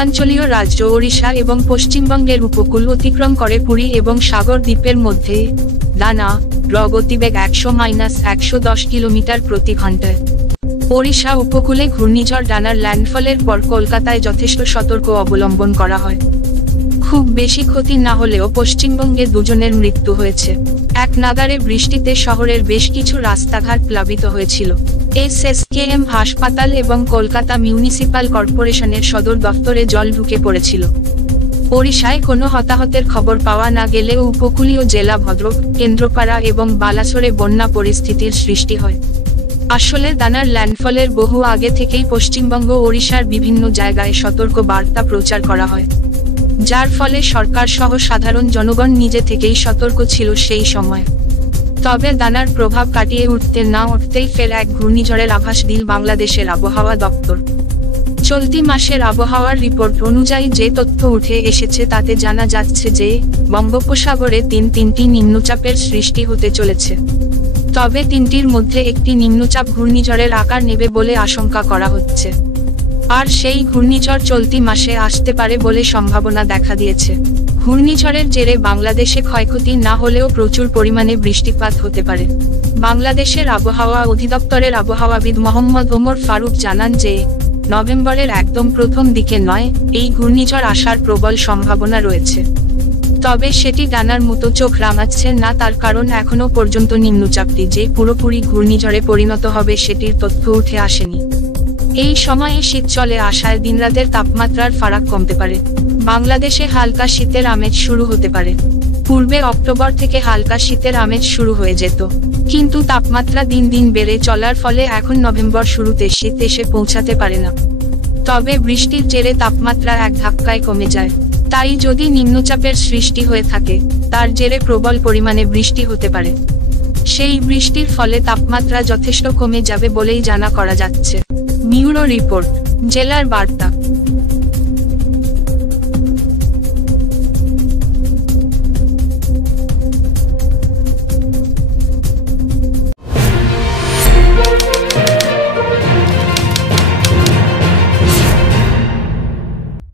পূর্বাঞ্চলীয় রাজ্য ওড়িশা এবং পশ্চিমবঙ্গের উপকূল অতিক্রম করে পুরী এবং সাগর দ্বীপের মধ্যে। ডানা গতিবেগ 100-110 কিলোমিটার প্রতি ঘন্টায়। ওড়িশা উপকূলে ঘূর্ণিঝড় ডানার ল্যান্ডফলের পর কলকাতায় যথেষ্ট সতর্ক অবলম্বন করা হয়। খুব বেশি ক্ষতি না হলেও পশ্চিমবঙ্গে দুজনের মৃত্যু হয়েছে। এক নাগাড়ে বৃষ্টিতে শহরের বেশ কিছু রাস্তাঘাট প্লাবিত হয়েছিল। এসএসকেএম হাসপাতাল এবং কলকাতা মিউনিসিপাল কর্পোরেশনের সদর দফতরে জল ঢুকে পড়েছিল। ওড়িশায় কোনো হতাহতের খবর পাওয়া না গেলেও উপকূলীয় জেলা ভদ্রক, কেন্দ্রপাড়া এবং বালাসোরে বন্যা পরিস্থিতির সৃষ্টি হয়। আসলে ডানার ল্যান্ডফলের বহু আগে থেকেই পশ্চিমবঙ্গ ওড়িশার বিভিন্ন জায়গায় সতর্ক বার্তা প্রচার করা হয়, যার ফলে সরকার সহ সাধারণ জনগণ নিজে থেকেই সতর্ক ছিল সেই সময়। তবে ডানার প্রভাব কাটিয়ে উঠতে না উঠতেই ফের এক ঘূর্ণিঝড়ের আভাস দিল বাংলাদেশের আবহাওয়া দপ্তর। চলতি মাসের আবহাওয়ার রিপোর্ট অনুযায়ী যে তথ্য উঠে এসেছে তাতে জানা যাচ্ছে যে বঙ্গোপসাগরে তিনটি নিম্নচাপের সৃষ্টি হতে চলেছে। তবে তিনটির মধ্যে একটি নিম্নচাপ ঘূর্ণিঝড়ের আকার নেবে বলে আশঙ্কা করা হচ্ছে। আর সেই ঘূর্ণিঝড় চলতি মাসে আসতে পারে বলে সম্ভাবনা দেখা দিয়েছে। ঘূর্ণিঝড়ের জেরে বাংলাদেশে ক্ষয়ক্ষতি না হলেও প্রচুর পরিমাণে বৃষ্টিপাত হতে পারে। বাংলাদেশের আবহাওয়া অধিদপ্তরের আবহাওয়াবিদ মোহাম্মদ ওমর ফারুক জানান যে নভেম্বরের একদম প্রথম দিকে নয়, এই ঘূর্ণিঝড় আসার প্রবল সম্ভাবনা রয়েছে। তবে সেটি ডানার মতো চোখ রাঙাচ্ছে না, তার কারণ এখনো পর্যন্ত নিম্নচাপটি যে পুরোপুরি ঘূর্ণিঝড়ে পরিণত হবে সেটির তথ্য উঠে আসেনি। এই সময়ে শীত চলে আসায় দিনরাতের তাপমাত্রার ফারাক কমতে পারে। বাংলাদেশে হালকা শীতের আমেজ শুরু হতে পারে। পূর্বে অক্টোবর থেকে হালকা শীতের আমেজ শুরু হয়ে যেত, কিন্তু তাপমাত্রা দিন দিন বেড়ে চলার ফলে এখন নভেম্বর শুরুতে শীত এসে পৌঁছাতে পারে না। তবে বৃষ্টির জেরে তাপমাত্রা এক ধাক্কায় কমে যায়। তাই যদি নিম্নচাপের সৃষ্টি হয়ে থাকে, তার জেরে প্রবল পরিমাণে বৃষ্টি হতে পারে। সেই বৃষ্টির ফলে তাপমাত্রা যথেষ্ট কমে যাবে বলেই জানা করা যাচ্ছে। ব্যুরো রিপোর্ট, জেলার বার্তা।